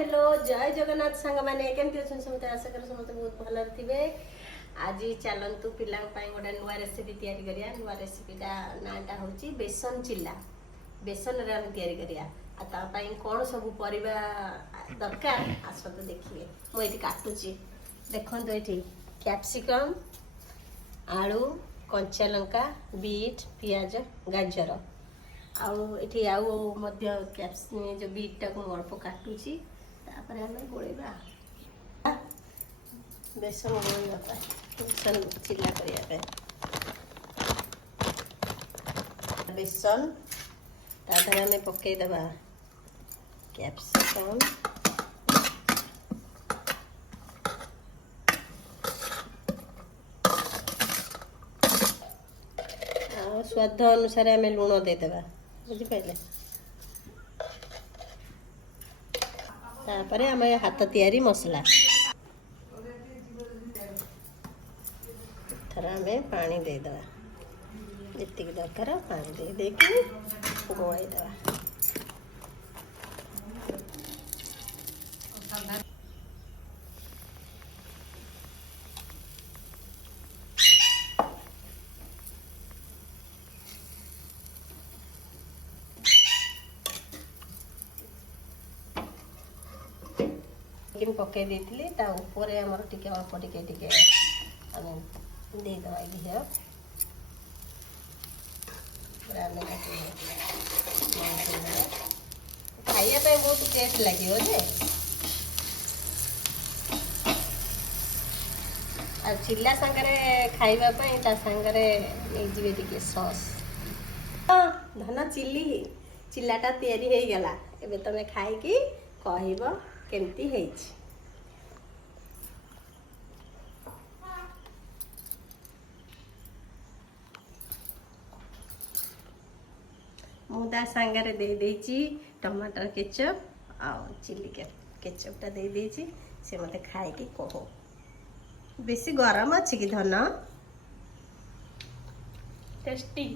Hello जय जगन्नाथ सांग मैंने केमती अच्छा समस्त आशा कर समस्त बहुत भल थे। आज चलतु पिला गोटे नुआ रेसिपी तैयारी करिया। नुआ रेसिपीटा नाटा हूँ बेसन चिल्ला। बेसन रे आम तैयारी करिया। कौन सब परिबा दरकार आसतु देखिए। मुझे काटुची देखो ये कैप्सिकम आलू कंचा लंका बीट पियाज गाजर आउठी जो बीट टाक अल्प काटुची आम गोलेबा बेसन गोलेबा बेसन चिल्ला करने बेसन ताधर आम पकईदबा कैप्सिकम स्वाद अनुसार आम लुण देदेबा बुझिपारे। तापर आम हाथ तैयारी मसला थर आम पानी देदेबा जी दरकार पानी दे गोलईदबा। पकई देती ऊपर आमर टे अल्प टे देदेबा घी खाइए बहुत टेस्ट लगे आ चिल्ला सांगरे खाइबापी सांगरे नहीं टे सॉस धन चिल्ली चिल्लाटा तैयारी हो गला। एबे तमे खाइकी कहब केमती ହେଇଛି। मुदा सांगरे दे देची टमाटर केचप आ चिल्ली केचपटा दे देची से मते खाए कि कहो बेसी गरम अछि कि धन टेस्टी।